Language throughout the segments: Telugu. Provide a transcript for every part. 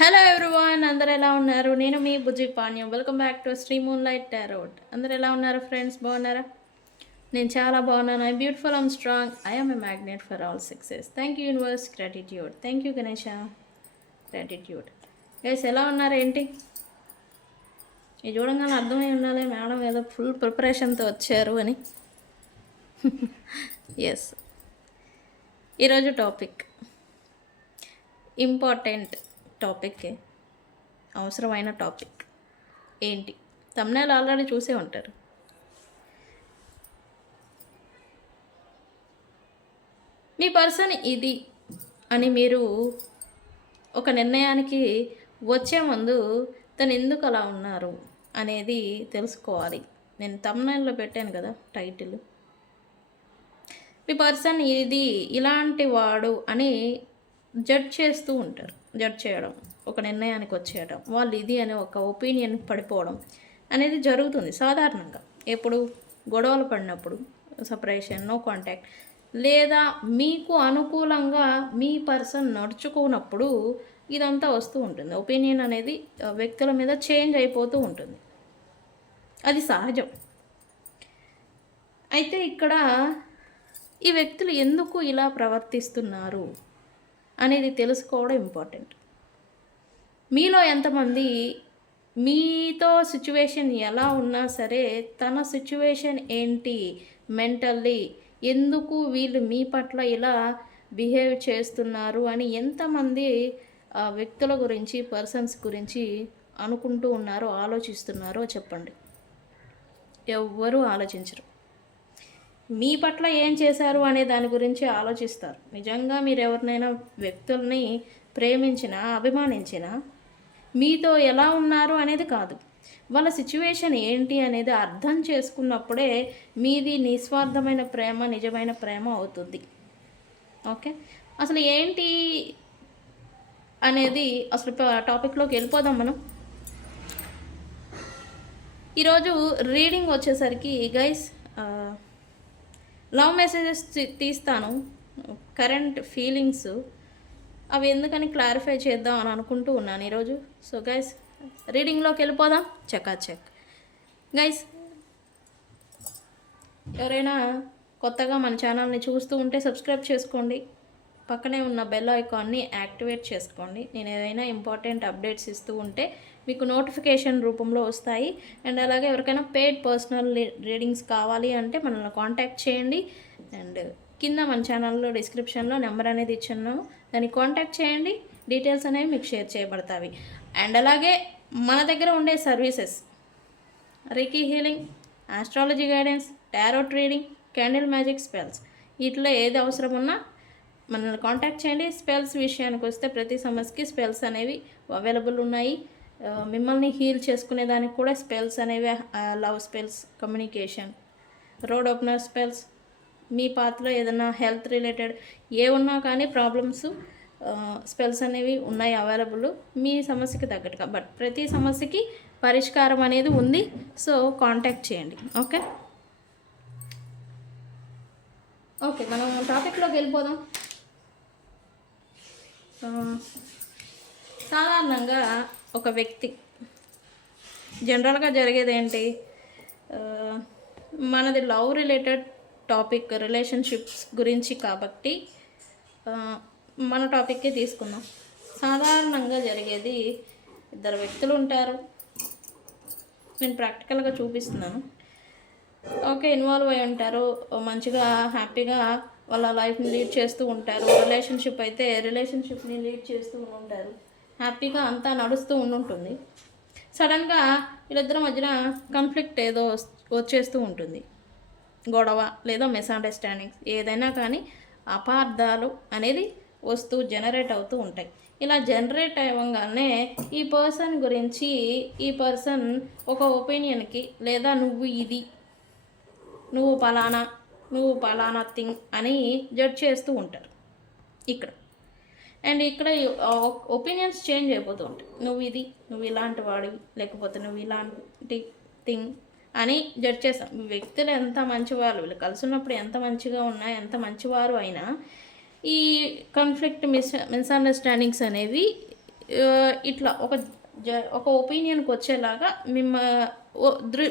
హలో ఎవ్రీవన్, అందరు ఎలా ఉన్నారు? నేను మీ Bujji Panyam. Welcome back to Sri moon light tarot. అందరు ఎలా ఉన్నారు ఫ్రెండ్స్? బాగున్నారా? నేను చాలా బాగున్నాను. I beautiful, I'm strong, I am a magnet for all success. Thank you universe, gratitude. Thank you Ganesha, gratitude. Guys ఎలా ఉన్నారు? ఏంటి ఇది చూడంగానే అర్థమై ఉండాలి మేడం ఏదో ఫుల్ ప్రిపరేషన్తో వచ్చారు అని. ఎస్, ఈరోజు టాపిక్ ఇంపార్టెంట్ టాపిక్, అవసరమైన టాపిక్ ఏంటి? తమ్నేల్ ఆల్రెడీ చూసే ఉంటారు. మీ పర్సన్ ఇది అని మీరు ఒక నిర్ణయానికి వచ్చే ముందు తను ఎందుకు అలా ఉన్నారు అనేది తెలుసుకోవాలి. నేను తమ్నేల్లో పెట్టాను కదా టైటిల్. మీ పర్సన్ ఇది ఇలాంటి వాడు అని జడ్జ్ చేస్తూ ఉంటారు. జడ్జ్ చేయడం, ఒక నిర్ణయానికి వచ్చేయడం, వాళ్ళు ఇది అని ఒక ఒపీనియన్ పడిపోవడం అనేది జరుగుతుంది సాధారణంగా. ఎప్పుడు గొడవలు పడినప్పుడు, సపరేషన్, నో కాంటాక్ట్, లేదా మీకు అనుకూలంగా మీ పర్సన్ నడుచుకున్నప్పుడు ఇదంతా వస్తూ ఉంటుంది. ఒపీనియన్ అనేది వ్యక్తుల మీద చేంజ్ అయిపోతూ ఉంటుంది. అది సహజం. అయితే ఇక్కడ ఈ వ్యక్తులు ఎందుకు ఇలా ప్రవర్తిస్తున్నారు అనేది తెలుసుకోవడం ఇంపార్టెంట్. మీలో ఎంతమంది మీతో సిచ్యువేషన్ ఎలా ఉన్నా సరే తన సిచ్యువేషన్ ఏంటి, మెంటల్లీ ఎందుకు వీళ్ళు మీ పట్ల ఇలా బిహేవ్ చేస్తున్నారు అని ఎంతమంది వ్యక్తుల గురించి, పర్సన్స్ గురించి అనుకుంటూ ఉన్నారో, ఆలోచిస్తున్నారో చెప్పండి. ఎవ్వరూ ఆలోచించరు. మీ పట్ల ఏం చేశారు అనే దాని గురించి ఆలోచిస్తారు. నిజంగా మీరు ఎవరినైనా వ్యక్తుల్ని ప్రేమించినా, అభిమానించినా మీతో ఎలా ఉన్నారు అనేది కాదు, వాళ్ళ సిచ్యువేషన్ ఏంటి అనేది అర్థం చేసుకున్నప్పుడే మీది నిస్వార్థమైన ప్రేమ, నిజమైన ప్రేమ అవుతుంది. ఓకే, అసలు ఏంటి అనేది అసలు టాపిక్లోకి వెళ్ళిపోదాం మనం. ఈరోజు రీడింగ్ వచ్చేసరికి గైస్ లవ్ మెసేజెస్ తీస్తాను, కరెంట్ ఫీలింగ్స్ అవి ఎందుకని క్లారిఫై చేద్దాం అని అనుకుంటూ ఉన్నాను ఈరోజు. సో గైస్ రీడింగ్లోకి వెళ్ళిపోదాం. చెక్ గైస్, ఎవరైనా కొత్తగా మన ఛానల్ని చూస్తూ ఉంటే సబ్స్క్రైబ్ చేసుకోండి. పక్కనే ఉన్న బెల్ ఐకాన్ని యాక్టివేట్ చేసుకోండి. నేను ఏదైనా ఇంపార్టెంట్ అప్డేట్స్ ఇస్తూ ఉంటే మీకు నోటిఫికేషన్ రూపంలో వస్తాయి. అండ్ అలాగే ఎవరికైనా పెయిడ్ పర్సనల్ రీడింగ్స్ కావాలి అంటే మనల్ని కాంటాక్ట్ చేయండి. అండ్ కింద మన ఛానల్లో డిస్క్రిప్షన్లో నెంబర్ అనేది ఇచ్చున్నాము, దాన్ని కాంటాక్ట్ చేయండి. డీటెయిల్స్ అనేవి మీకు షేర్ చేయబడతాయి. అండ్ అలాగే మన దగ్గర ఉండే services reiki healing, astrology guidance, tarot reading, candle magic, spells, వీటిలో ఏది అవసరం ఉన్నా మనల్ని కాంటాక్ట్ చేయండి. స్పెల్స్ విషయానికి వస్తే ప్రతి సమస్యకి స్పెల్స్ అనేవి అవైలబుల్ ఉన్నాయి. మిమ్మల్ని హీల్ చేసుకునే దానికి కూడా స్పెల్స్ అనేవి, love spells, communication, road opener spells, మీ పాత్రలో ఏదైనా హెల్త్ రిలేటెడ్ ఏ ఉన్నా కానీ ప్రాబ్లమ్స్, స్పెల్స్ అనేవి ఉన్నాయి అవైలబుల్ మీ సమస్యకి తగ్గట్టుగా. బట్ ప్రతి సమస్యకి పరిష్కారం అనేది ఉంది. సో కాంటాక్ట్ చేయండి. ఓకే ఓకే, మనం టాపిక్లోకి వెళ్ళిపోదాం. సాధారణంగా ఒక వ్యక్తి జనరల్గా జరిగేది ఏంటి, మనది లవ్ రిలేటెడ్ టాపిక్, రిలేషన్షిప్స్ గురించి కాబట్టి మన టాపిక్కే తీసుకుందాం. సాధారణంగా జరిగేది, ఇద్దరు వ్యక్తులు ఉంటారు. నేను ప్రాక్టికల్గా చూపిస్తున్నాను. ఓకే, ఇన్వాల్వ్ అయి ఉంటారు, మంచిగా హ్యాపీగా వాళ్ళ లైఫ్ని లీడ్ చేస్తూ ఉంటారు. రిలేషన్షిప్ అయితే రిలేషన్షిప్ని లీడ్ చేస్తూ ఉంటారు. హ్యాపీగా అంతా నడుస్తూ ఉంటుంది. సడన్గా వీళ్ళిద్దరి మధ్యన కాన్ఫ్లిక్ట్ ఏదో వచ్చేస్తూ ఉంటుంది. గొడవ లేదా మిస్అండర్స్టాండింగ్స్ ఏదైనా కానీ అపార్థాలు అనేది వస్తూ జనరేట్ అవుతూ ఉంటాయి. ఇలా జనరేట్ అవ్వగానే ఈ పర్సన్ గురించి ఈ పర్సన్ ఒక ఒపీనియన్కి, లేదా నువ్వు ఇది, నువ్వు పలానా థింగ్ అని జడ్జ్ చేస్తూ ఉంటారు ఇక్కడ. అండ్ ఇక్కడ ఒపీనియన్స్ చేంజ్ అయిపోతూ ఉంటాయి. నువ్వు ఇది, నువ్వు ఇలాంటి వాడివి, లేకపోతే నువ్వు ఇలాంటి థింగ్ అని జడ్జ్ చేస్తాం. వ్యక్తులు ఎంత మంచివారు, వీళ్ళు కలిసి ఉన్నప్పుడు ఎంత మంచిగా ఉన్నా, ఎంత మంచివారు అయినా ఈ కాన్ఫ్లిక్ట్, మిస్అండర్స్టాండింగ్స్ అనేవి ఇట్లా ఒక ఒపీనియన్కి వచ్చేలాగా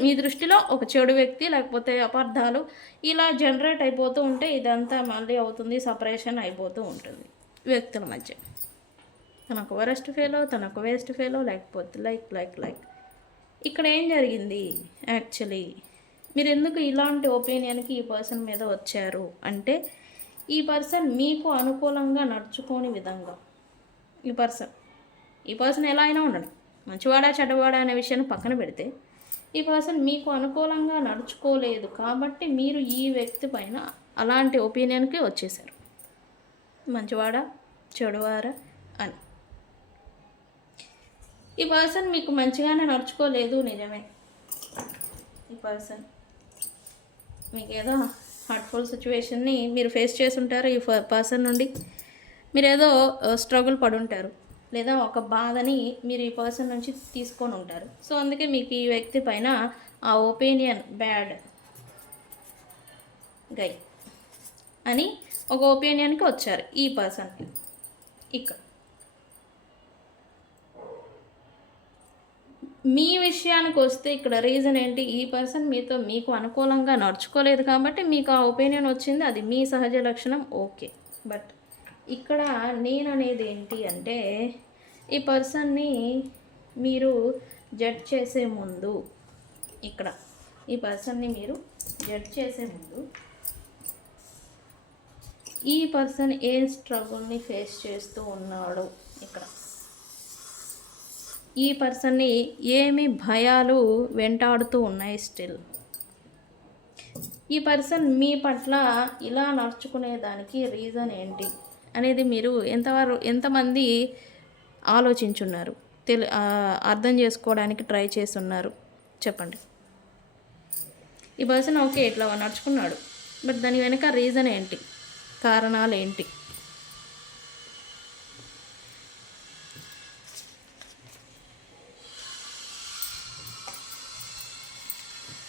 మీ దృష్టిలో ఒక చెడు వ్యక్తి లేకపోతే అపార్థాలు ఇలా జనరేట్ అయిపోతూ ఉంటే ఇదంతా మళ్ళీ అవుతుంది, సపరేషన్ అయిపోతూ ఉంటుంది వ్యక్తుల మధ్య. తనకు వరెస్ట్ ఫెలో, తనకు వేస్ట్ ఫెలో, లేకపోతే లైక్ ఇక్కడ ఏం జరిగింది యాక్చువల్లీ? మీరు ఎందుకు ఇలాంటి ఒపీనియన్కి ఈ పర్సన్ మీద వచ్చారు అంటే, ఈ పర్సన్ మీకు అనుకూలంగా నడుచుకోని విధంగా ఈ పర్సన్ ఎలా అయినా ఉండడు, మంచివాడా చెడ్డవాడా అనే విషయాన్ని పక్కన పెడితే ఈ పర్సన్ మీకు అనుకూలంగా నడుచుకోలేదు కాబట్టి మీరు ఈ వ్యక్తి పైన అలాంటి ఒపీనియన్కి వచ్చేసారు, మంచివాడా చెడువారా అని. ఈ పర్సన్ మీకు మంచిగానే నడుచుకోలేదు, నిజమే. ఈ పర్సన్ మీకు ఏదో హార్ట్ఫుల్ సిచ్యువేషన్ని మీరు ఫేస్ చేసి ఉంటారు. ఈ పర్సన్ నుండి మీరు ఏదో స్ట్రగుల్ పడుంటారు, లేదా ఒక బాధని మీరు ఈ పర్సన్ నుంచి తీసుకొని ఉంటారు. సో అందుకే మీకు ఈ వ్యక్తి పైన ఆ ఒపీనియన్ బ్యాడ్ గై అని ఒక ఒపీనియన్కి వచ్చారు ఈ పర్సన్కి. ఇక్కడ మీ విషయానికి వస్తే ఇక్కడ రీజన్ ఏంటి? ఈ పర్సన్ మీకు అనుకూలంగా నడుచుకోలేదు కాబట్టి మీకు ఆ ఒపీనియన్ వచ్చింది, అది మీ సహజ లక్షణం, ఓకే. బట్ ఇక్కడ నేను అనేది ఏంటి అంటే, ఈ పర్సన్ని మీరు జడ్జ్ చేసే ముందు, ఇక్కడ ఈ పర్సన్ని మీరు జడ్జ్ చేసే ముందు ఈ పర్సన్ ఏ స్ట్రగుల్ని ఫేస్ చేస్తూ ఉన్నాడో, ఇక్కడ ఈ పర్సన్ని ఏమి భయాలు వెంటాడుతూ ఉన్నాయి స్టిల్, ఈ పర్సన్ మీ పట్ల ఇలా నడుచుకునేదానికి రీజన్ ఏంటి అనేది మీరు ఎంతమంది ఆలోచించున్నారు, అర్థం చేసుకోవడానికి ట్రై చేస్తున్నారు చెప్పండి. ఈ పర్సన్ ఓకే ఇట్లా నడుచుకున్నాడు, బట్ దాని వెనక రీజన్ ఏంటి, కారణాలు ఏంటి?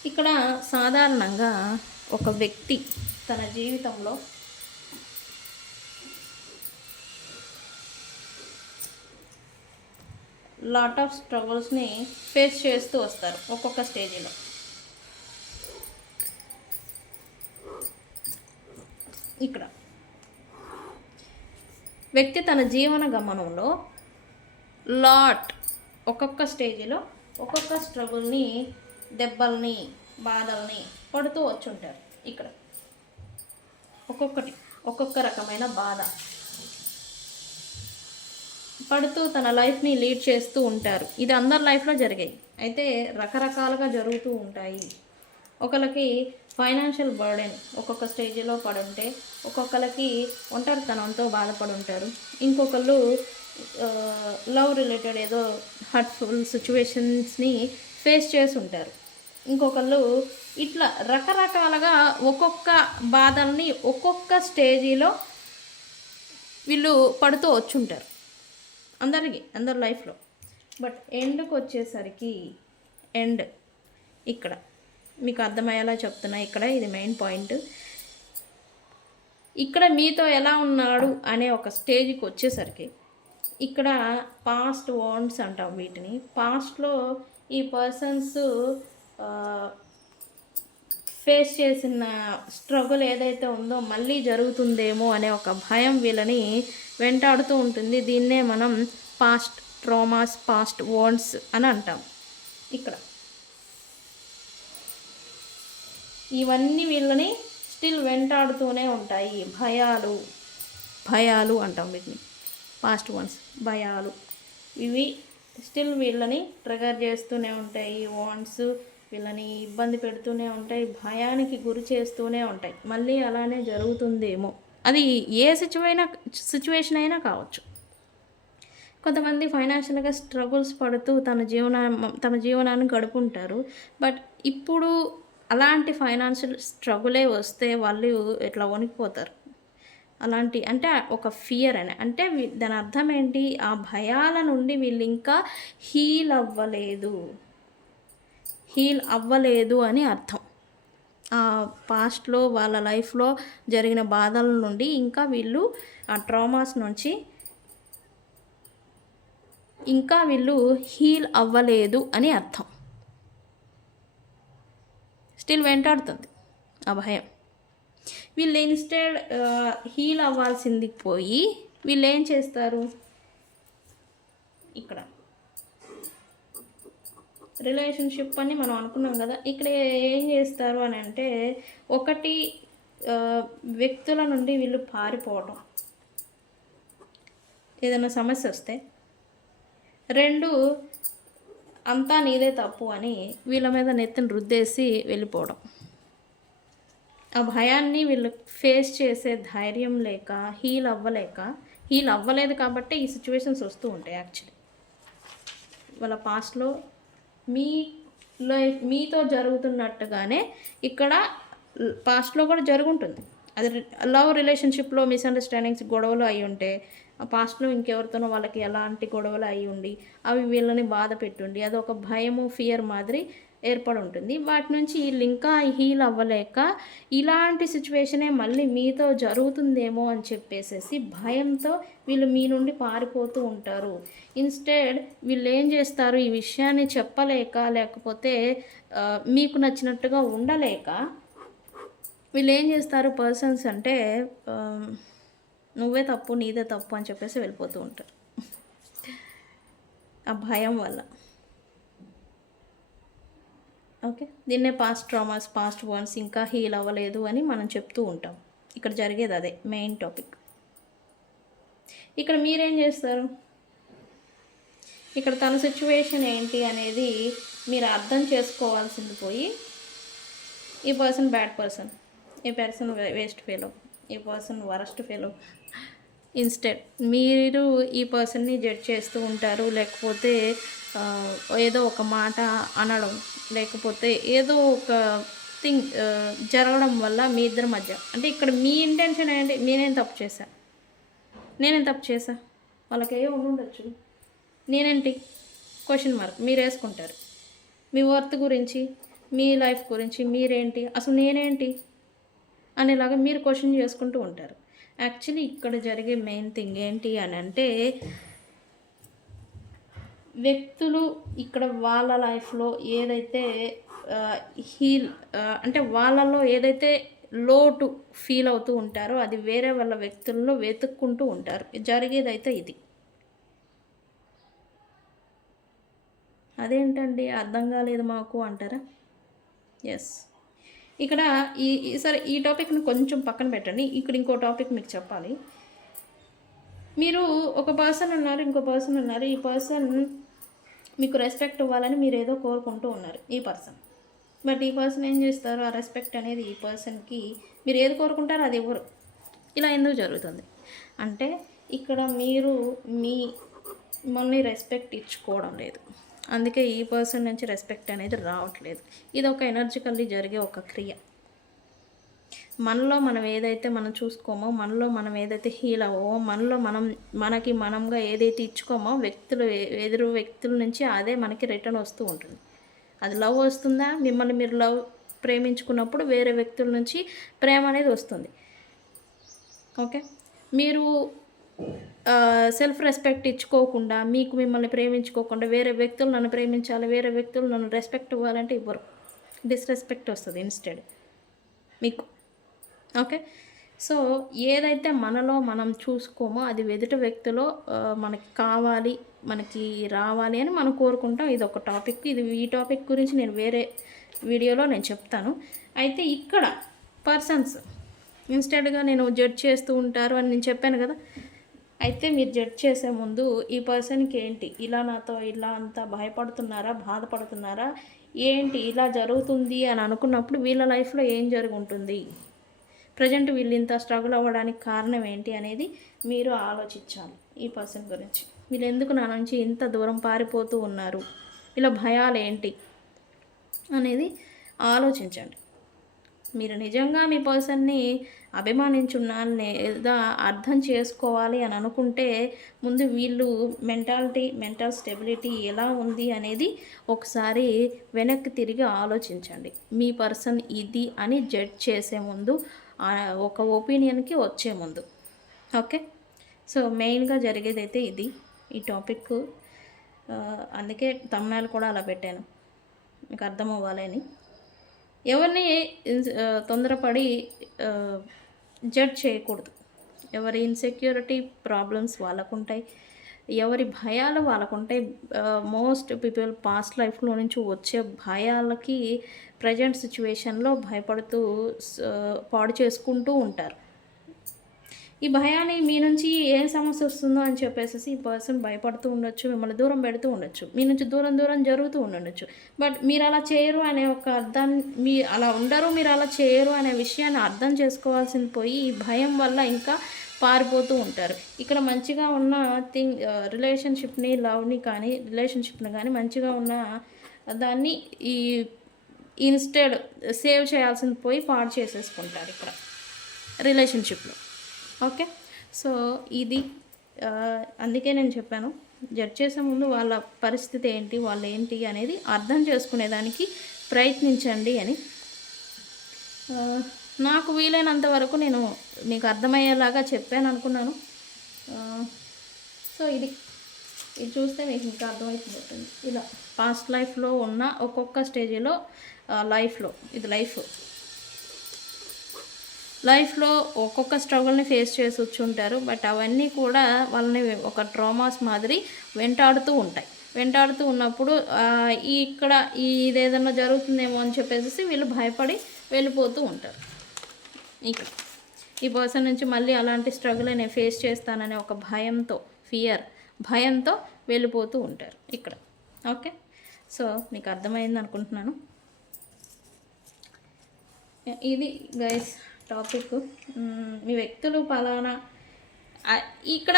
ఇక్కడ సాధారణంగా ఒక వ్యక్తి తన జీవితంలో లాట్ ఆఫ్ స్ట్రగుల్స్ని ఫేస్ చేస్తూ వస్తారు ఒక్కొక్క స్టేజ్లో. ఇక్కడ వ్యక్తి తన జీవన గమనంలో ఒక్కొక్క స్టేజ్లో ఒక్కొక్క స్ట్రగుల్ని, దెబ్బల్ని, బాధల్ని పడుతూ వచ్చుంటారు. ఇక్కడ ఒక్కొక్క రకమైన బాధ పడుతూ తన లైఫ్ని లీడ్ చేస్తూ ఉంటారు. ఇది అందరి లైఫ్లో జరిగాయి, అయితే రకరకాలుగా జరుగుతూ ఉంటాయి. ఒకరికి ఫైనాన్షియల్ బర్డెన్ ఒక్కొక్క స్టేజ్లో పడుంటే, ఒక్కొక్కరికి ఒంటరితనంతో బాధపడి ఉంటారు, ఇంకొకళ్ళు లవ్ రిలేటెడ్ ఏదో హర్ట్ఫుల్ సిచ్యువేషన్స్ని ఫేస్ చేసి ఉంటారు, ఇంకొకళ్ళు ఇట్లా రకరకాలుగా ఒక్కొక్క బాధల్ని ఒక్కొక్క స్టేజీలో వీళ్ళు పడుతూ వచ్చుంటారు అందరి లైఫ్లో. బట్ ఎండ్కి వచ్చేసరికి ఇక్కడ మీకు అర్థమయ్యేలా చెప్తున్నా, ఇక్కడ ఇది మెయిన్ పాయింట్. ఇక్కడ మీతో ఎలా ఉన్నాడు అనే ఒక స్టేజ్కి వచ్చేసరికి ఇక్కడ పాస్ట్ వాండ్స్ అంటాం వీటిని. పాస్ట్లో ఈ పర్సన్స్ ఫేస్ చేసిన స్ట్రగుల్ ఏదైతే ఉందో మళ్ళీ జరుగుతుందేమో అనే ఒక భయం వీళ్ళని వెంటాడుతూ ఉంటుంది. దీన్నే మనం పాస్ట్ ట్రామాస్, పాస్ట్ వాండ్స్ అని అంటాం. ఇక్కడ ఇవన్నీ వీళ్ళని స్టిల్ వెంటాడుతూనే ఉంటాయి. భయాలు అంటాం వీటిని, పాస్ట్ వాండ్స్, భయాలు. ఇవి స్టిల్ వీళ్ళని ట్రిగర్ చేస్తూనే ఉంటాయి. వాండ్స్ వీళ్ళని ఇబ్బంది పెడుతూనే ఉంటాయి, భయానికి గురి చేస్తూనే ఉంటాయి. మళ్ళీ అలానే జరుగుతుందేమో, అది ఏ సిచ్యువేషన్ అయినా కావచ్చు. కొంతమంది ఫైనాన్షియల్గా స్ట్రగుల్స్ పడుతూ తమ జీవనాన్ని గడుపుంటారు. బట్ ఇప్పుడు అలాంటి ఫైనాన్షియల్ స్ట్రగులే వస్తే వాళ్ళు ఇట్లా వణికిపోతారు. అలాంటి అంటే ఒక ఫియర్ అంటే దాని అర్థం ఏంటి? ఆ భయాల నుండి వీళ్ళు ఇంకా హీల్ అవ్వలేదు అని అర్థం. పాస్ట్లో వాళ్ళ లైఫ్లో జరిగిన బాధల నుండి ఇంకా వీళ్ళు ఆ ట్రామాస్ నుంచి ఇంకా వీళ్ళు హీల్ అవ్వలేదు అని అర్థం. స్టిల్ వెంటాడుతుంది ఆ భయం. వీళ్ళు ఇన్స్టెడ్ హీల్ అవ్వాల్సింది పోయి వీళ్ళు ఏం చేస్తారు, ఇక్కడ రిలేషన్షిప్ అని మనం అనుకున్నాం కదా, ఇక్కడ ఏం చేస్తారు అని అంటే, ఒకటి వ్యక్తుల నుండి వీళ్ళు పారిపోవటం ఏదైనా సమస్య వస్తే, రెండు అంతా నీదే తప్పు అని వీళ్ళ మీద నెత్తిని రుద్దేసి వెళ్ళిపోవడం. ఆ భయాన్ని వీళ్ళు ఫేస్ చేసే ధైర్యం లేక, హీల్ అవ్వలేదు కాబట్టి ఈ సిచ్యువేషన్స్ వస్తూ ఉంటాయి. యాక్చువల్లీ వాళ్ళ పాస్ట్లో మీతో జరుగుతున్నట్టుగానే ఇక్కడ పాస్ట్లో కూడా జరుగుంటుంది. అది లవ్ రిలేషన్షిప్లో మిస్అండర్స్టాండింగ్స్, గొడవలు అయి ఉంటే, ఆ పాస్ట్లో ఇంకెవరితోనో వాళ్ళకి ఎలాంటి గొడవలు అయి ఉండి అవి వీళ్ళని బాధ పెట్టుండి అది ఒక భయము, ఫియర్ మాదిరి ఏర్పడి ఉంటుంది. వాటి నుంచి వీళ్ళు ఇంకా హీల్ అవ్వలేక ఇలాంటి సిచ్యువేషనే మళ్ళీ మీతో జరుగుతుందేమో అని చెప్పేసేసి భయంతో వీళ్ళు మీ నుండి పారిపోతూ ఉంటారు. ఇన్స్టెడ్ వీళ్ళు ఏం చేస్తారు, ఈ విషయాన్ని చెప్పలేక, లేకపోతే మీకు నచ్చినట్టుగా ఉండలేక వీళ్ళు ఏం చేస్తారు పర్సన్స్ అంటే, నువ్వే తప్పు, నీదే తప్పు అని చెప్పేసి వెళ్ళిపోతూ ఉంటారు ఆ భయం వల్ల. ఓకే, దీన్నే పాస్ట్ ట్రామాస్, పాస్ట్ వన్స్ ఇంకా హీల్ అవ్వలేదు అని మనం చెప్తూ ఉంటాం. ఇక్కడ జరిగేది అదే మెయిన్ టాపిక్. ఇక్కడ మీరేం చేస్తారు, ఇక్కడ తన సిచ్యువేషన్ ఏంటి అనేది మీరు అర్థం చేసుకోవాల్సింది పోయి, ఈ పర్సన్ బ్యాడ్ పర్సన్, ఈ పర్సన్ వేస్ట్ ఫెలో, ఈ పర్సన్ వరస్ట్ ఫెలో, ఇన్స్టెడ్ మీరు ఈ పర్సన్ని జడ్జ్ చేస్తూ ఉంటారు. లేకపోతే ఏదో ఒక మాట అనడం, లేకపోతే ఏదో ఒక థింగ్ జరగడం వల్ల మీ ఇద్దరి మధ్య, అంటే ఇక్కడ మీ ఇంటెన్షన్ ఏంటి, నేనేం తప్పు చేశా వాళ్ళకి ఏ ఉండొచ్చు, నేనేంటి క్వశ్చన్ మార్క్ మీరు వేసుకుంటారు. మీ వర్త్ గురించి, మీ లైఫ్ గురించి, మీరేంటి, అసలు నేనేంటి అనేలాగా మీరు క్వశ్చన్ చేసుకుంటూ ఉంటారు. యాక్చువల్లీ ఇక్కడ జరిగే మెయిన్ థింగ్ ఏంటి అని అంటే, వ్యక్తులు ఇక్కడ వాళ్ళ లైఫ్లో ఏదైతే అంటే వాళ్ళలో ఏదైతే లోటు ఫీల్ అవుతూ ఉంటారో అది వేరే వాళ్ళ వ్యక్తుల్లో వెతుక్కుంటూ ఉంటారు. జరిగేదైతే ఇది. అదేంటండి అర్థం కాలేదు మాకు అంటారా? ఎస్, ఇక్కడ సరే ఈ టాపిక్ని కొంచెం పక్కన పెట్టండి. ఇక్కడ ఇంకో టాపిక్ మీకు చెప్పాలి. మీరు ఒక పర్సన్ ఉన్నారు, ఇంకో పర్సన్ ఉన్నారు. ఈ పర్సన్ మీకు రెస్పెక్ట్ ఇవ్వాలని మీరు ఏదో కోరుకుంటూ ఉన్నారు ఈ పర్సన్. బట్ ఈ పర్సన్ ఏం చేస్తారు, ఆ రెస్పెక్ట్ అనేది ఈ పర్సన్కి మీరు ఏది కోరుకుంటారో అది ఇవ్వరు. ఇలా ఎందుకు జరుగుతుంది అంటే, ఇక్కడ మీరు మిమ్మల్ని రెస్పెక్ట్ ఇచ్చుకోవడం లేదు. అందుకే ఈ పర్సన్ నుంచి రెస్పెక్ట్ అనేది రావట్లేదు. ఇది ఒక ఎనర్జికల్లీ జరిగే ఒక క్రియ. మనలో మనం ఏదైతే మనం చూసుకోమో, మనలో మనం ఏదైతే హీల్ అవ్వమో, మనలో మనకి మనంగా ఏదైతే ఇచ్చుకోమో ఎదురు వ్యక్తుల నుంచి అదే మనకి రిటర్న్ వస్తూ ఉంటుంది. అది లవ్ వస్తుందా, మిమ్మల్ని మీరు ప్రేమించుకున్నప్పుడు వేరే వ్యక్తుల నుంచి ప్రేమ అనేది వస్తుంది. ఓకే, మీరు సెల్ఫ్ రెస్పెక్ట్ ఇచ్చుకోకుండా, మిమ్మల్ని ప్రేమించుకోకుండా వేరే వ్యక్తులు నన్ను ప్రేమించాలి, వేరే వ్యక్తులు నన్ను రెస్పెక్ట్ ఇవ్వాలంటే ఇవ్వరు. డిస్రెస్పెక్ట్ వస్తుంది ఇన్స్టెడ్ మీకు. ఓకే, సో ఏదైతే మనలో మనం చూసుకోమో అది ఎదుటి వ్యక్తిలో మనకి కావాలి, మనకి రావాలి అని మనం కోరుకుంటాం. ఇది ఒక టాపిక్. ఈ టాపిక్ గురించి నేను వేరే వీడియోలో నేను చెప్తాను. అయితే ఇక్కడ పర్సన్స్ ఇన్స్టెడ్గా నేను జడ్జ్ చేస్తూ ఉంటారు అని నేను చెప్పాను కదా. అయితే మీరు జడ్జ్ చేసే ముందు ఈ పర్సన్కి ఏంటి, ఇలా నాతో ఇలా అంతా భయపడుతున్నారా, బాధపడుతున్నారా, ఏంటి ఇలా జరుగుతుంది అని అనుకున్నప్పుడు వీళ్ళ లైఫ్లో ఏం జరుగుంటుంది, ప్రజెంట్ వీళ్ళు ఇంత స్ట్రగుల్ అవ్వడానికి కారణం ఏంటి అనేది మీరు ఆలోచించాలి. ఈ పర్సన్ గురించి వీళ్ళు ఎందుకు నా నుంచి ఇంత దూరం పారిపోతూ ఉన్నారు, ఇలా భయాలు ఏంటి అనేది ఆలోచించండి. మీరు నిజంగా మీ పర్సన్ని అభిమానించున్నాను లేదా అర్థం చేసుకోవాలి అని అనుకుంటే ముందు వీళ్ళు మెంటల్ స్టెబిలిటీ ఎలా ఉంది అనేది ఒకసారి వెనక్కి తిరిగి ఆలోచించండి. మీ పర్సన్ ఇది అని జడ్జ్ చేసే ముందు, ఒక ఒపీనియన్కి వచ్చే ముందు. ఓకే, సో మెయిన్గా జరిగేదైతే ఇది ఈ టాపిక్. అందుకే thumbnail కూడా అలా పెట్టాను, మీకు అర్థం అవ్వాలని. ఎవరిని తొందరపడి జడ్జ్ చేయకూడదు. ఎవరి ఇన్సెక్యూరిటీ ప్రాబ్లమ్స్ వాళ్ళకుంటాయి, ఎవరి భయాలు వాళ్ళకుంటాయి. మోస్ట్ పీపుల్ పాస్ట్ లైఫ్లో నుంచి వచ్చే భయాలకి ప్రజెంట్ సిచ్యువేషన్లో భయపడుతూ పాడు చేసుకుంటూ ఉంటారు. ఈ భయాన్ని మీ నుంచి ఏం సమస్య వస్తుందో అని చెప్పేసి ఈ పర్సన్ భయపడుతూ ఉండొచ్చు, మిమ్మల్ని దూరం పెడుతూ ఉండొచ్చు, మీ నుంచి దూరం జరుగుతూ ఉండొచ్చు. బట్ మీరు అలా చేయరు అనే ఒక అర్థాన్ని, మీ అలా ఉండరు, మీరు అలా చేయరు అనే విషయాన్ని అర్థం చేసుకోవాల్సింది పోయి ఈ భయం వల్ల ఇంకా పారిపోతూ ఉంటారు. ఇక్కడ మంచిగా ఉన్న రిలేషన్షిప్ని, లవ్ని కానీ రిలేషన్షిప్ని కానీ మంచిగా ఉన్న దాన్ని ఈ ఇన్స్టెడ్ సేవ్ చేయాల్సింది పోయి పాడు చేసేసుకుంటారు ఇక్కడ రిలేషన్షిప్లో. ఓకే, సో ఇది అందుకే నేను చెప్పాను, జడ్జ్ చేసే ముందు వాళ్ళ పరిస్థితి ఏంటి, వాళ్ళు ఏంటి అనేది అర్థం చేసుకునేదానికి ప్రయత్నించండి అని. నాకు వీలైనంత వరకు నేను మీకు అర్థమయ్యేలాగా చెప్పాను అనుకున్నాను. సో ఇది చూస్తే మీకు ఇంకా అర్థమైపోతుంది. ఇలా పాస్ట్ లైఫ్లో ఉన్న ఒక్కొక్క స్టేజ్లో లైఫ్లో, ఇది లైఫ్లో ఒక్కొక్క స్ట్రగుల్ని ఫేస్ చేసి వచ్చుంటారు. బట్ అవన్నీ కూడా వాళ్ళని ఒక ట్రామాస్ మాదిరి వెంటాడుతూ ఉన్నప్పుడు ఇక్కడ ఇదేదన్నా జరుగుతుందేమో అని చెప్పేసి వీళ్ళు భయపడి వెళ్ళిపోతూ ఉంటారు. ఇక్కడ ఈ పర్సన్ నుంచి మళ్ళీ అలాంటి స్ట్రగుల్ నేను ఫేస్ చేస్తాననే ఒక భయంతో వెళ్ళిపోతూ ఉంటారు ఇక్కడ. ఓకే, సో మీకు అర్థమైంది అనుకుంటున్నాను. ఇది గైస్ టాపిక్. మీ వ్యక్తులు పలానా ఇక్కడ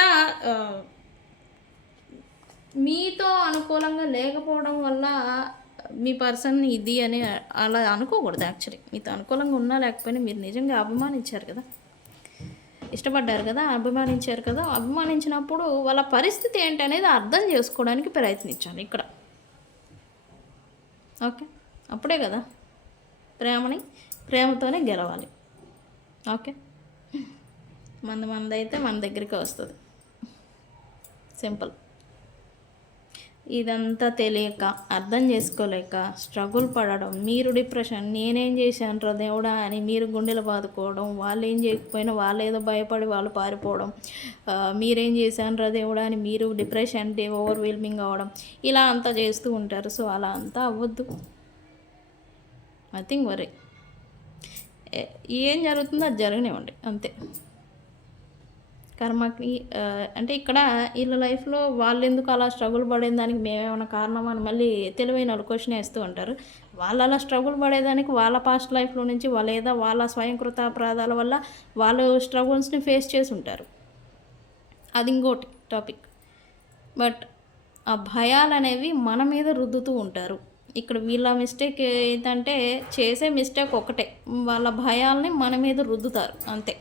మీతో అనుకూలంగా లేకపోవడం వల్ల మీ పర్సన్ ఇది అని అలా అనుకోకూడదు. యాక్చువల్లీ మీతో అనుకూలంగా ఉన్నా లేకపోయినా మీరు నిజంగా అభిమానించారు కదా, ఇష్టపడ్డారు కదా, అభిమానించినప్పుడు వాళ్ళ పరిస్థితి ఏంటనేది అర్థం చేసుకోవడానికి ప్రయత్నించాను ఇక్కడ. ఓకే, అప్పుడే కదా ప్రేమతోనే గెలవాలి. ఓకే, మందైతే మన దగ్గరికి వస్తుంది. సింపుల్. ఇదంతా తెలియక, అర్థం చేసుకోలేక స్ట్రగుల్ పడడం, మీరు డిప్రెషన్, నేనేం చేశాను రా దేవుడా అని మీరు గుండెలు బాదుకోవడం, వాళ్ళు ఏం చేయకపోయినా వాళ్ళు ఏదో భయపడి వాళ్ళు పారిపోవడం, మీరేం చేశాను రా దేవుడా అని మీరు డిప్రెషన్ ఓవర్వెల్మింగ్ అవ్వడం, ఇలా అంతా చేస్తూ ఉంటారు. సో అలా అంతా అవ్వద్దు. నథింగ్ వరీ, ఏం జరుగుతుందో అది జరగనివ్వండి అంతే. కర్మకి అంటే ఇక్కడ వీళ్ళ లైఫ్లో వాళ్ళు ఎందుకు అలా స్ట్రగుల్ పడేదానికి మేమేమైనా కారణం అని మళ్ళీ తెలివైన వాళ్ళు క్వశ్చన్ వేస్తూ ఉంటారు. వాళ్ళు అలా స్ట్రగుల్ పడేదానికి వాళ్ళ పాస్ట్ లైఫ్లో నుంచి లేదా వాళ్ళ స్వయంకృత అపరాధాల వల్ల వాళ్ళు స్ట్రగుల్స్ని ఫేస్ చేసి ఉంటారు. అది ఇంకోటి టాపిక్. బట్ ఆ భయాలు అనేవి మన మీద రుద్దుతూ ఉంటారు. ఇక్కడ వీళ్ళ మిస్టేక్ ఏంటంటే చేసే మిస్టేక్ ఒకటే, వాళ్ళ భయాల్ని మన మీద రుద్దుతారు అంతే.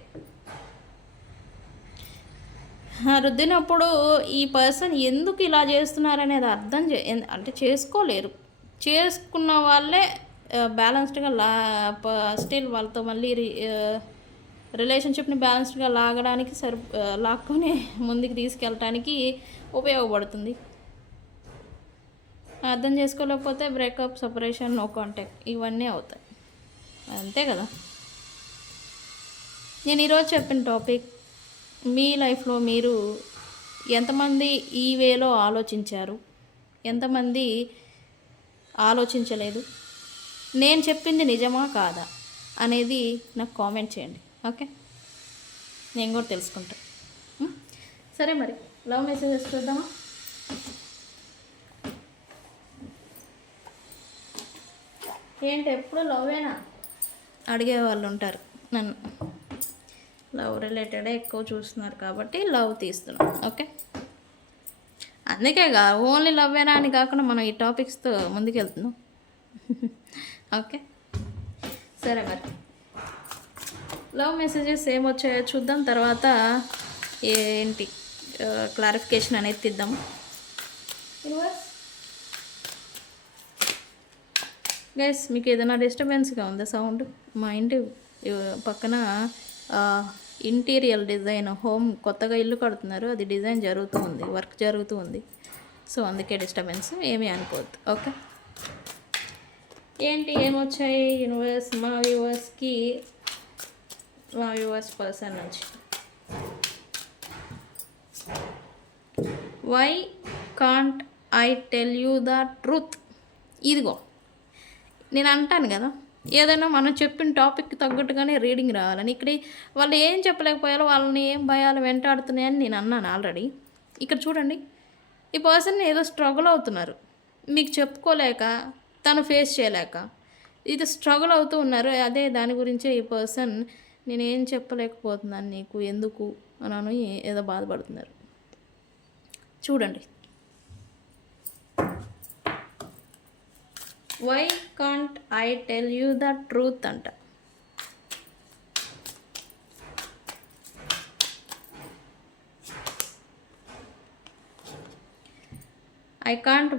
రుద్దినప్పుడు ఈ పర్సన్ ఎందుకు ఇలా చేస్తున్నారనేది అంటే చేసుకోలేరు. చేసుకున్న వాళ్ళే బ్యాలెన్స్డ్గా స్టిల్ వాళ్ళతో మళ్ళీ రిలేషన్షిప్ని బ్యాలెన్స్డ్గా లాగడానికి లాక్కొని ముందుకు తీసుకెళ్ళటానికి ఉపయోగపడుతుంది. అర్థం చేసుకోలేకపోతే బ్రేకప్, సెపరేషన్, నో కాంటాక్ట్ ఇవన్నీ అవుతాయి అంతే కదా. నేను ఈరోజు చెప్పిన టాపిక్, మీ లైఫ్లో మీరు ఎంతమంది ఈ వేలో ఆలోచించారు, ఎంతమంది ఆలోచించలేదు, నేను చెప్పింది నిజమా కాదా అనేది నాకు కామెంట్ చేయండి. ఓకే, నేను కూడా తెలుసుకుంటాను. సరే, మరి లవ్ మెసేజెస్ చూద్దామా. ఏంటి ఎప్పుడు లవ్వేనా అడిగే వాళ్ళు ఉంటారు నన్ను. లవ్ రిలేటెడే ఎక్కువ చూస్తున్నారు కాబట్టి లవ్ తీస్తున్నాం. ఓకే, అందుకేగా ఓన్లీ లవ్వేనా అని కాకుండా మనం ఈ టాపిక్స్తో ముందుకెళ్తున్నాం. ఓకే, సరే మరి లవ్ మెసేజెస్ ఏమొచ్చాయో చూద్దాం, తర్వాత ఏంటి క్లారిఫికేషన్ అనేది తీద్దాము. గైస్, మీకు ఏదైనా డిస్టర్బెన్స్గా ఉందా సౌండ్? మా ఇంటి పక్కన ఇంటీరియర్ డిజైన్, హోమ్ కొత్తగా ఇల్లు కడుతున్నారు, అది డిజైన్ జరుగుతూ ఉంది, వర్క్ జరుగుతూ ఉంది. సో అందుకే డిస్టర్బెన్స్, ఏమీ అనుకోవద్దు. ఓకే, ఏంటి ఏమొచ్చాయి యూనివర్స్ మా వ్యూవర్స్ పర్సన్ నుంచి? Why can't I tell you the truth? ఇదిగో నేను అంటాను కదా, ఏదైనా మనం చెప్పిన టాపిక్కి తగ్గట్టుగానే రీడింగ్ రావాలని. ఇక్కడ వాళ్ళు ఏం చెప్పలేకపోయారో, వాళ్ళని ఏం భయాలు వెంటాడుతున్నాయని నేను అన్నాను ఆల్రెడీ. ఇక్కడ చూడండి, ఈ పర్సన్ ఏదో స్ట్రగుల్ అవుతున్నారు, మీకు చెప్పుకోలేక, తను ఫేస్ చేయలేక ఇది స్ట్రగుల్ అవుతూ ఉన్నారు. అదే దాని గురించే ఈ పర్సన్ నేనేం చెప్పలేకపోతున్నాను నీకు ఎందుకు అని ఏదో బాధపడుతున్నారు. చూడండి, why can't I tell you the truth అంట. I can't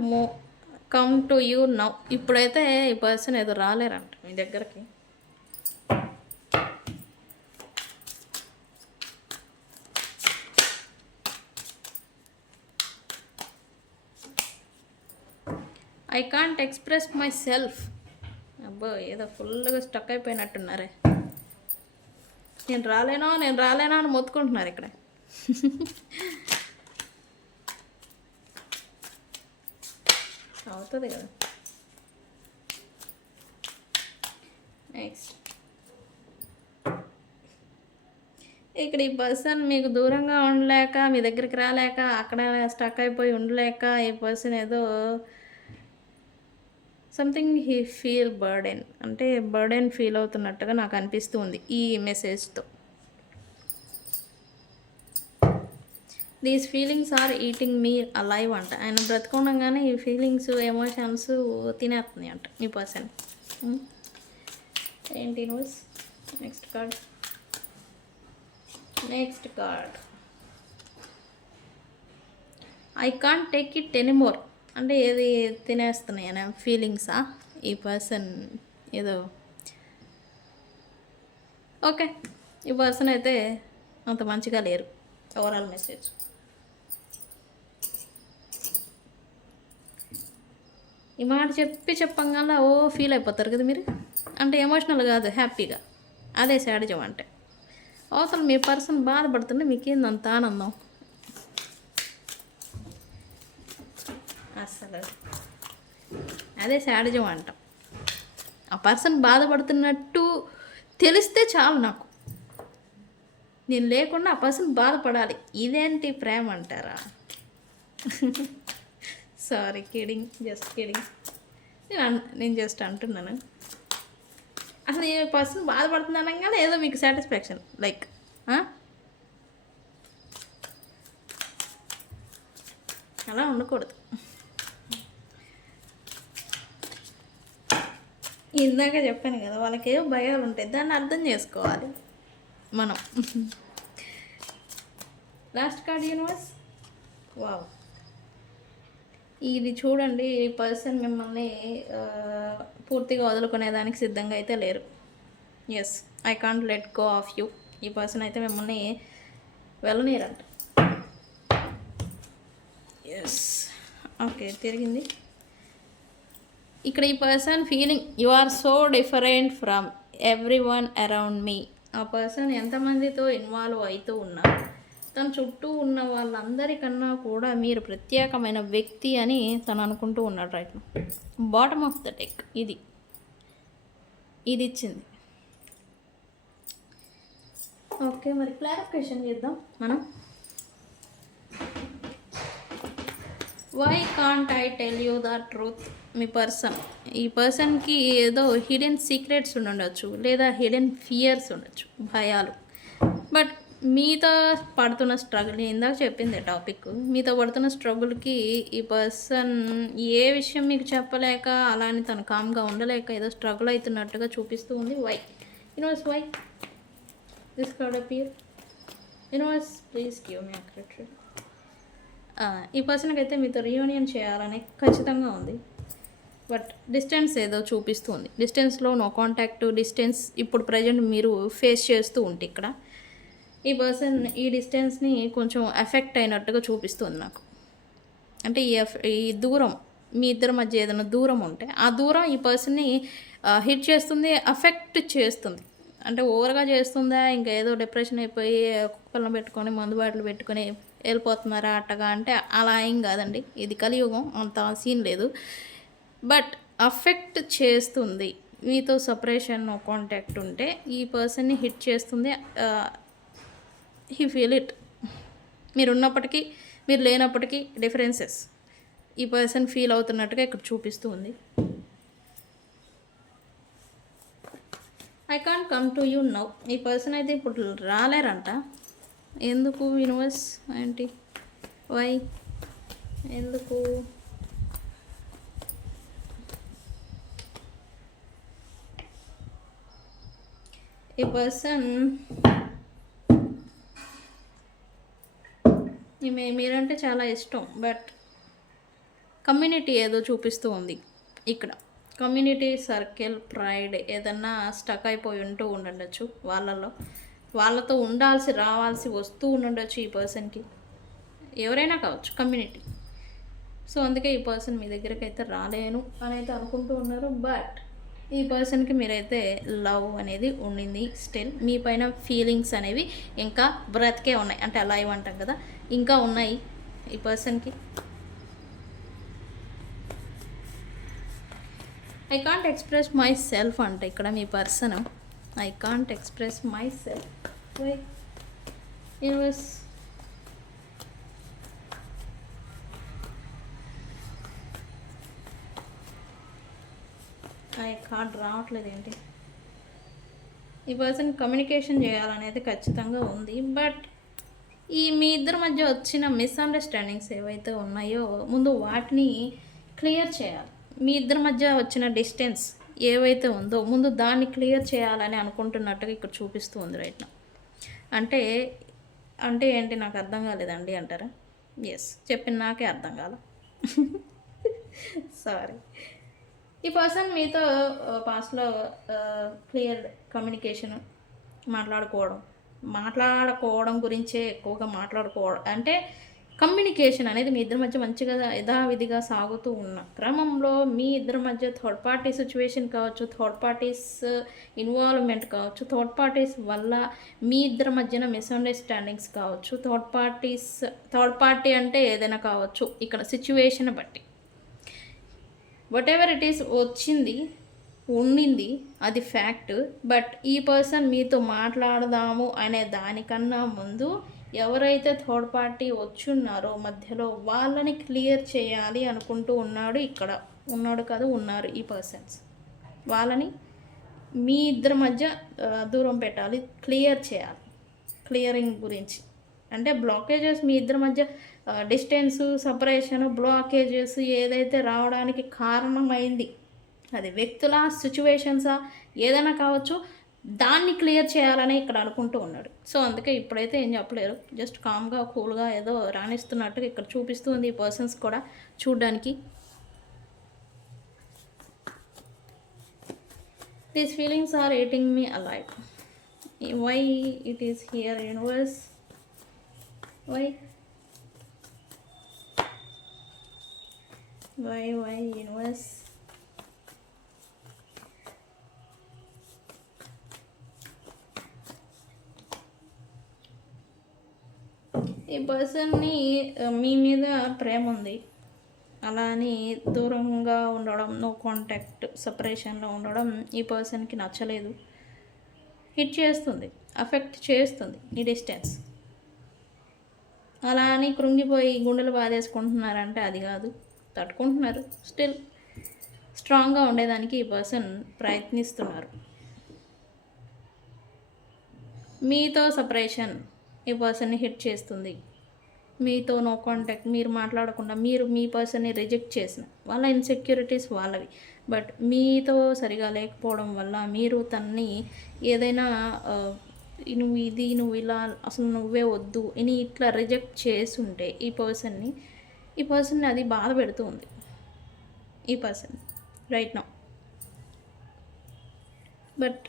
come to you now. ఇప్పుడైతే ఈ పర్సన్ ఏదో రాలేరంట మీ దగ్గరికి. I can't express myself. అబ్బో ఏదో ఫుల్గా స్టక్ అయిపోయినట్టున్నారే. నేను రాలేనో అని మొత్తుకుంటున్నారు ఇక్కడ. అవుతుంది కదా. నెక్స్ట్, ఇక్కడ ఈ పర్సన్ మీకు దూరంగా ఉండలేక, మీ దగ్గరికి రాలేక, అక్కడ స్టక్ అయిపోయి ఉండలేక, ఈ పర్సన్ ఏదో సంథింగ్ హీ ఫీల్ బర్డెన్, అంటే బర్డెన్ ఫీల్ అవుతున్నట్టుగా నాకు అనిపిస్తుంది ఈ మెసేజ్తో. These feelings are eating me alive అంట. ఆయన బ్రతకుండగానే ఈ ఫీలింగ్స్, ఎమోషన్స్ తినేస్తున్నాయి అంట మీ పర్సన్. ఏంటి news? Next card. I can't take it anymore. అంటే ఏది తినేస్తున్నాయి అనే ఫీలింగ్సా ఈ పర్సన్ ఏదో. ఓకే, ఈ పర్సన్ అయితే అంత మంచిగా లేరు. Overall message. ఈ మాట చెప్పంగా ఓ ఫీల్ అయిపోతారు కదా మీరు. అంటే ఎమోషనల్ కాదు, హ్యాపీగా. అదే శాడిజం అంటే. అవతల మీ పర్సన్ బాధపడుతుంటే మీకేందంత ఆనందం అసలు. అదే శాడిజం అంటాం. ఆ పర్సన్ బాధపడుతున్నట్టు తెలిస్తే చాలు నాకు. నేను లేకుండా ఆ పర్సన్ బాధపడాలి. ఇదేంటి ప్రేమ అంటారా? Sorry, kidding, just kidding. నేను జస్ట్ అంటున్నాను. అసలు ఏ పర్సన్ బాధపడుతున్నాను కానీ ఏదో మీకు సాటిస్ఫాక్షన్, లైక్ అలా ఉండకూడదు. ఇందాక చెప్పాను కదా, వాళ్ళకి ఏవో భయాలు ఉంటాయి, దాన్ని అర్థం చేసుకోవాలి మనం. Last card universe. వావ్, ఇది చూడండి, ఈ పర్సన్ మిమ్మల్ని పూర్తిగా వదులుకునేదానికి సిద్ధంగా అయితే లేరు. Yes, I can't let go of you. ఈ పర్సన్ అయితే మిమ్మల్ని వెళ్ళనీరంట. ఎస్, ఓకే, తిరిగింది. ఇక్కడ ఈ person feeling you are so different from everyone around me. ఆ పర్సన్ ఎంతమందితో ఇన్వాల్వ్ అవుతూ ఉన్నా, తన చుట్టూ ఉన్న వాళ్ళందరికన్నా కూడా మీరు ప్రత్యేకమైన వ్యక్తి అని తను అనుకుంటూ ఉన్నాడు right. Bottom of the deck ఇది ఇచ్చింది. ఓకే, మరి క్లారిఫికేషన్ చేద్దాం మనం. Why can't I tell you the truth? మీ పర్సన్, ఈ పర్సన్కి ఏదో హిడెన్ సీక్రెట్స్ ఉండొచ్చు, లేదా హిడెన్ ఫియర్స్ ఉండొచ్చు, భయాలు. బట్ మీతో పడుతున్న స్ట్రగుల్, ఇందాక చెప్పింది టాపిక్, మీతో పడుతున్న స్ట్రగుల్కి ఈ పర్సన్ ఏ విషయం మీకు చెప్పలేక, అలా అని తను కామ్గా ఉండలేక ఏదో స్ట్రగుల్ అవుతున్నట్టుగా చూపిస్తూ ఉంది. Why universe, why this card appear? Universe please give me accurate. ఈ పర్సన్కి అయితే మీతో రీయూనియన్ చేయాలని ఖచ్చితంగా ఉంది, బట్ డిస్టెన్స్ ఏదో చూపిస్తుంది. డిస్టెన్స్లో నో కాంటాక్ట్, డిస్టెన్స్ ఇప్పుడు ప్రజెంట్ మీరు ఫేస్ చేస్తూ ఉంటే ఇక్కడ ఈ పర్సన్ ఈ డిస్టెన్స్ని కొంచెం ఎఫెక్ట్ అయినట్టుగా చూపిస్తుంది నాకు. అంటే ఈ దూరం మీ ఇద్దరి మధ్య ఏదైనా దూరం ఉంటే ఆ దూరం ఈ పర్సన్ని హిట్ చేస్తుంది, అఫెక్ట్ చేస్తుంది. అంటే ఓవర్గా చేస్తుందా, ఇంకా ఏదో డిప్రెషన్ అయిపోయి కుక్కలను పెట్టుకొని మందు బాటలు పెట్టుకొని వెళ్ళిపోతున్నారా అట్టగా అంటే అలా ఏం కాదండి. ఇది కలియుగం, అంత సీన్ లేదు. బట్ అఫెక్ట్ చేస్తుంది. మీతో సపరేషన్ కాంటాక్ట్ ఉంటే ఈ పర్సన్ని హిట్ చేస్తుంది. He feel it. మీరు ఉన్నప్పటికీ మీరు లేనప్పటికీ డిఫరెన్సెస్ ఈ పర్సన్ ఫీల్ అవుతున్నట్టుగా ఇక్కడ చూపిస్తూ ఉంది. I can't come to you now. ఈ పర్సన్ అయితే ఇప్పుడు రాలేరంట. ఎందుకు యూనివర్స్ ఏంటి, వై, ఎందుకు? ఈ పర్సన్ మీరంటే చాలా ఇష్టం, బట్ కమ్యూనిటీ ఏదో చూపిస్తూ ఉంది ఇక్కడ. కమ్యూనిటీ సర్కిల్ ప్రైడ్ ఏదన్నా స్టక్ అయిపోయి ఉంటూ ఉండొచ్చు వాళ్ళతో రావాల్సి వస్తూ ఉండొచ్చు ఈ పర్సన్కి. ఎవరైనా కావచ్చు, కమ్యూనిటీ. సో అందుకే ఈ పర్సన్ మీ దగ్గరికి అయితే రాలేను అని అయితే అనుకుంటూ ఉన్నారు. బట్ ఈ పర్సన్కి మీరైతే లవ్ అనేది ఉండింది. స్టిల్ మీ పైన ఫీలింగ్స్ అనేవి ఇంకా బ్రతికే ఉన్నాయి. అంటే అలా ఏమంటాం కదా, ఇంకా ఉన్నాయి ఈ పర్సన్కి. I can't express myself అంటే ఇక్కడ మీ person I can't express myself. Why universe? Card రావట్లేదు ఏంటి? ఈ పర్సన్ కమ్యూనికేషన్ చేయాలనేది ఖచ్చితంగా ఉంది. బట్ మీ ఇద్దరి మధ్య వచ్చిన మిస్అండర్స్టాండింగ్స్ ఏవైతే ఉన్నాయో ముందు వాటిని క్లియర్ చేయాలి. మీ ఇద్దరి మధ్య వచ్చిన డిస్టెన్స్ ఏవైతే ఉందో ముందు దాన్ని క్లియర్ చేయాలని అనుకుంటున్నట్టుగా ఇక్కడ చూపిస్తూ ఉంది రైట్ నా. అంటే ఏంటి నాకు అర్థం కాలేదండి అంటారా? ఎస్, చెప్పిన నాకే అర్థం కాల. సారీ. ఈ పర్సన్ మీతో పాస్ట్లో క్లియర్ కమ్యూనికేషన్ మాట్లాడుకోవడం గురించే ఎక్కువగా మాట్లాడుకోవడం, అంటే కమ్యూనికేషన్ అనేది మీ ఇద్దరి మధ్య మంచిగా యథావిధిగా సాగుతూ ఉన్న క్రమంలో మీ ఇద్దరి మధ్య థర్డ్ పార్టీ సిచ్యువేషన్ కావచ్చు, థర్డ్ పార్టీస్ ఇన్వాల్వ్మెంట్ కావచ్చు, థర్డ్ పార్టీస్ వల్ల మీ ఇద్దరి మధ్యన మిస్అండర్స్టాండింగ్స్ కావచ్చు, థర్డ్ పార్టీ అంటే ఏదైనా కావచ్చు ఇక్కడ సిచ్యువేషన్ బట్టి. వాట్ ఎవర్ ఇట్ ఈస్ ఉండింది అది ఫ్యాక్ట్. బట్ ఈ పర్సన్ మీతో మాట్లాడదాము అనే దానికన్నా ముందు ఎవరైతే థర్డ్ పార్టీ వచ్చున్నారో మధ్యలో వాళ్ళని క్లియర్ చేయాలి అనుకుంటూ ఉన్నారు ఈ పర్సన్స్. వాళ్ళని మీ ఇద్దరి మధ్య దూరం పెట్టాలి, క్లియర్ చేయాలి. క్లియరింగ్ గురించి అంటే బ్లాకేజెస్ మీ ఇద్దరి మధ్య డిస్టెన్సు, సపరేషను, బ్లాకేజెస్ ఏదైతే రావడానికి కారణమైంది అది వ్యక్తుల, సిచ్యువేషన్సా ఏదైనా కావచ్చు, దాన్ని క్లియర్ చేయాలని ఇక్కడ అనుకుంటూ ఉన్నాడు. సో అందుకే ఇప్పుడైతే ఏం చెప్పలేరు, జస్ట్ కామ్గా కూల్గా ఏదో రాణిస్తున్నట్టుగా ఇక్కడ చూపిస్తుంది ఈ పర్సన్స్ కూడా చూడడానికి. These feelings are eating me alive. Why it is here universe? Why universe? ఈ పర్సన్ని మీ మీద ప్రేమ ఉంది, అలా అని దూరంగా ఉండడం, నో కాంటాక్ట్, సపరేషన్లో ఉండడం ఈ పర్సన్కి నచ్చలేదు. హిట్ చేస్తుంది, అఫెక్ట్ చేస్తుంది ఈ డిస్టెన్స్. అలా అని కృంగిపోయి గుండెలు బాధేసుకుంటున్నారంటే అది కాదు, తట్టుకుంటున్నారు. స్టిల్ స్ట్రాంగ్గా ఉండేదానికి ఈ పర్సన్ ప్రయత్నిస్తున్నారు. మీతో సపరేషన్ ఈ పర్సన్ని హిట్ చేస్తుంది. మీతో నో కాంటాక్ట్, మీరు మాట్లాడకుండా మీరు మీ పర్సన్ని రిజెక్ట్ చేసిన వాళ్ళ ఇన్సెక్యూరిటీస్ వాళ్ళవి. బట్ మీతో సరిగా లేకపోవడం వల్ల మీరు తనని ఏదైనా నువ్వు ఇలా అసలు నువ్వే వద్దు అని ఇట్లా రిజెక్ట్ చేస్తుంటే ఈ పర్సన్ని అది బాధ పెడుతూ ఉంది ఈ పర్సన్ రైట్ నౌ. బట్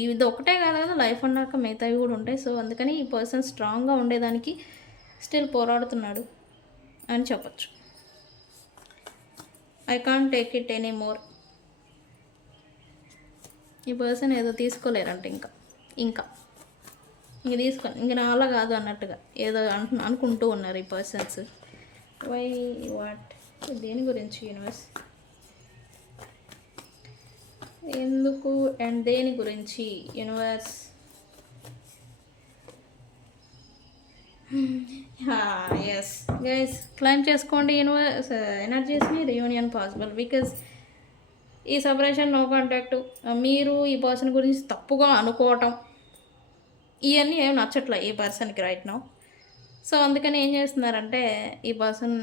ఇది ఒకటే కాదు కదా, లైఫ్ అన్నాక మిగతావి కూడా ఉంటాయి. సో అందుకని ఈ పర్సన్ స్ట్రాంగ్గా ఉండేదానికి స్టిల్ పోరాడుతున్నాడు. అని చెప్పచ్చు. I can't take it any more. ఈ పర్సన్ ఏదో తీసుకోలేరంట ఇంకా ఇంకా ఇంక తీసుకొని ఇంక నాలా కాదు అన్నట్టుగా ఏదో అనుకుంటూ ఉన్నారు ఈ పర్సన్స్. వై వాట్ దేని గురించి యూనివర్స్, ఎందుకు అండ్ దేని గురించి యూనివర్స్? ఎస్ గైస్, క్లైమ్ చేసుకోండి యూనివర్స్ ఎనర్జీస్ని. రియూనియన్ పాసిబుల్ బికాజ్ ఈ సపరేషన్, నో కాంటాక్ట్, మీరు ఈ పర్సన్ గురించి తప్పుగా అనుకోవటం, ఇవన్నీ ఏం నచ్చట్లే ఈ పర్సన్కి రైట్ నౌ. సో అందుకని ఏం చేస్తున్నారంటే ఈ పర్సన్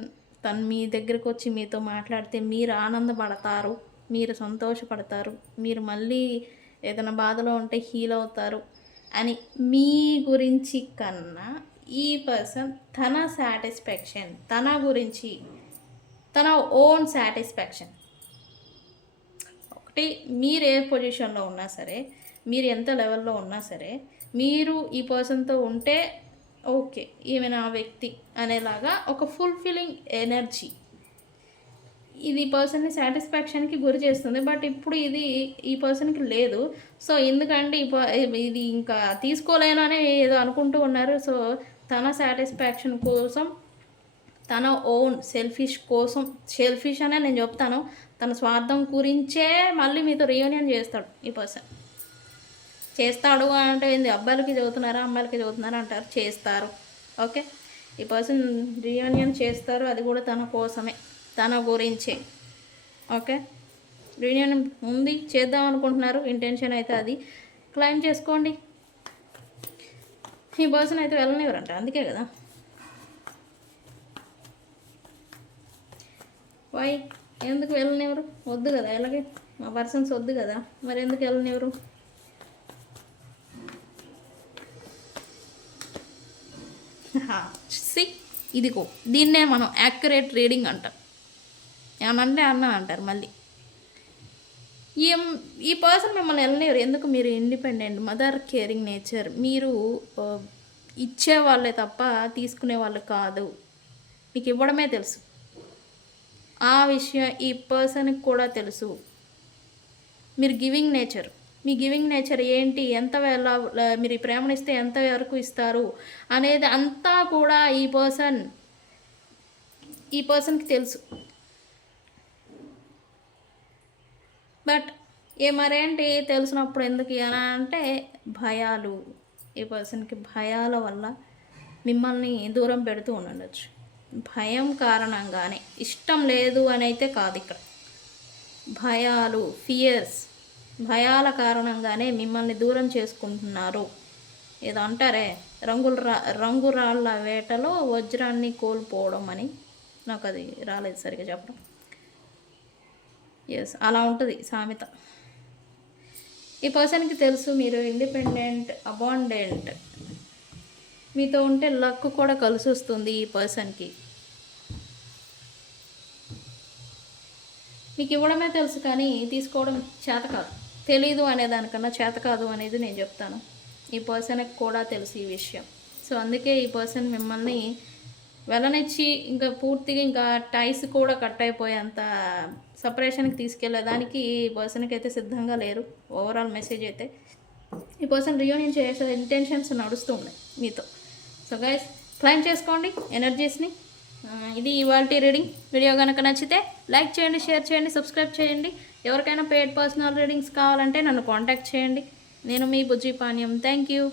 తను మీ దగ్గరకు వచ్చి మీతో మాట్లాడితే మీరు ఆనందపడతారు, మీరు సంతోషపడతారు, మీరు మళ్ళీ ఏదైనా బాధలో ఉంటే హీల్ అవుతారు అని మీ గురించి కన్నా ఈ పర్సన్ తన సాటిస్ఫాక్షన్, తన గురించి, తన ఓన్ సాటిస్ఫాక్షన్. ఒకటి, మీరు ఏ పొజిషన్లో ఉన్నా సరే, మీరు ఎంత లెవెల్లో ఉన్నా సరే, మీరు ఈ పర్సన్తో ఉంటే ఓకే ఈమె నా వ్యక్తి అనేలాగా ఒక ఫుల్ఫిల్లింగ్ ఎనర్జీ ఇది పర్సన్ని సాటిస్ఫాక్షన్కి గురి చేస్తుంది. బట్ ఇప్పుడు ఇది ఈ పర్సన్కి లేదు. సో ఎందుకంటే ఇది ఇంకా తీసుకోలేను అని ఏదో అనుకుంటూ ఉన్నారు. సో తన సాటిస్ఫాక్షన్ కోసం, తన ఓన్ సెల్ఫిష్ కోసం, సెల్ఫిష్ అనే నేను చెప్తాను, తన స్వార్థం గురించే మళ్ళీ మీతో రియూనియన్ చేస్తాడు ఈ పర్సన్. చేస్తాడు అంటే ఏంది, అబ్బాయిలకి చదువుతున్నారా అమ్మాయిలకి చదువుతున్నారా అంటారు, చేస్తారు. ఓకే, ఈ పర్సన్ రియూనియన్ చేస్తారు, అది కూడా తన కోసమే, తన గురించే. ఓకే, రియూనియన్ ఉంది, చేద్దాం అనుకుంటున్నారు, ఇంటెన్షన్ అయితే అది. క్లైమ్ చేసుకోండి. ఈ పర్సన్ అయితే వెళ్ళనివ్వరంట, అందుకే కదా. వై, ఎందుకు వెళ్ళనివ్వరు? వద్దు కదా, ఎలాగే మా పర్సన్స్ వద్దు కదా, మరి ఎందుకు వెళ్ళనివ్వరు? సి, ఇదిగో దీన్నే మనం యాక్యురేట్ రీడింగ్ అంటాం. ఏమనంటే అన్న అంటారు మళ్ళీ. ఈ పర్సన్ మిమ్మల్ని వెళ్ళలేరు. ఎందుకు? మీరు ఇండిపెండెంట్, మదర్, కేరింగ్ నేచర్. మీరు ఇచ్చే వాళ్ళే తప్ప తీసుకునే వాళ్ళు కాదు. మీకు ఇవ్వడమే తెలుసు. ఆ విషయం ఈ పర్సన్కి కూడా తెలుసు. మీరు గివింగ్ నేచర్. మీ గివింగ్ నేచర్ ఏంటి, ఎంత మీరు ఈ ప్రేమనిస్తే ఎంత వరకు ఇస్తారు అనేది అంతా కూడా ఈ పర్సన్కి తెలుసు. బట్ మరేంటి తెలిసినప్పుడు ఎందుకు అని అంటే భయాలు. ఈ పర్సన్కి భయాల వల్ల మిమ్మల్ని దూరం పెడుతూ ఉండొచ్చు. భయం కారణంగానే, ఇష్టం లేదు అని అయితే కాదు ఇక్కడ. భయాలు, ఫియర్స్, భయాల కారణంగానే మిమ్మల్ని దూరం చేసుకుంటున్నారు. ఏదో అంటారే, రంగురాళ్ళ వేటలో వజ్రాన్ని కోల్పోవడం అని. నాకు అది రాలేదు సరిగా చెప్పడం. ఎస్, అలా ఉంటుంది సామెత. ఈ పర్సన్కి తెలుసు మీరు ఇండిపెండెంట్, అబాండెంట్. మీతో ఉంటే లక్ కూడా కలిసి వస్తుంది ఈ పర్సన్కి. మీకు ఇవ్వడమే తెలుసు కానీ తీసుకోవడం చేత కాదు. తెలీదు అనేదానికన్నా చేత కాదు అనేది నేను చెప్తాను. ఈ పర్సన్కి కూడా తెలుసు ఈ విషయం. సో అందుకే ఈ పర్సన్ మిమ్మల్ని వెళ్ళనిచ్చి ఇంకా పూర్తిగా ఇంకా టైస్ కూడా కట్ అయిపోయేంత సపరేషన్కి తీసుకెళ్ళేదానికి ఈ పర్సన్కి అయితే సిద్ధంగా లేరు. ఓవరాల్ మెసేజ్ అయితే ఈ పర్సన్ రియూనియన్ చేసే ఇంటెన్షన్స్ నడుస్తూ ఉన్నాయి మీతో. సో గైస్, క్లైమ్ చేసుకోండి ఎనర్జీస్ని. ఇది ఇవాళ రీడింగ్. వీడియో కనుక నచ్చితే లైక్ చేయండి, షేర్ చేయండి, సబ్స్క్రైబ్ చేయండి. ఎవరికైనా పెయిడ్ పర్సనల్ రీడింగ్స్ కావాలంటే నన్ను కాంటాక్ట్ చేయండి. నేను మీ బుజ్జి పానీయం. Thank you.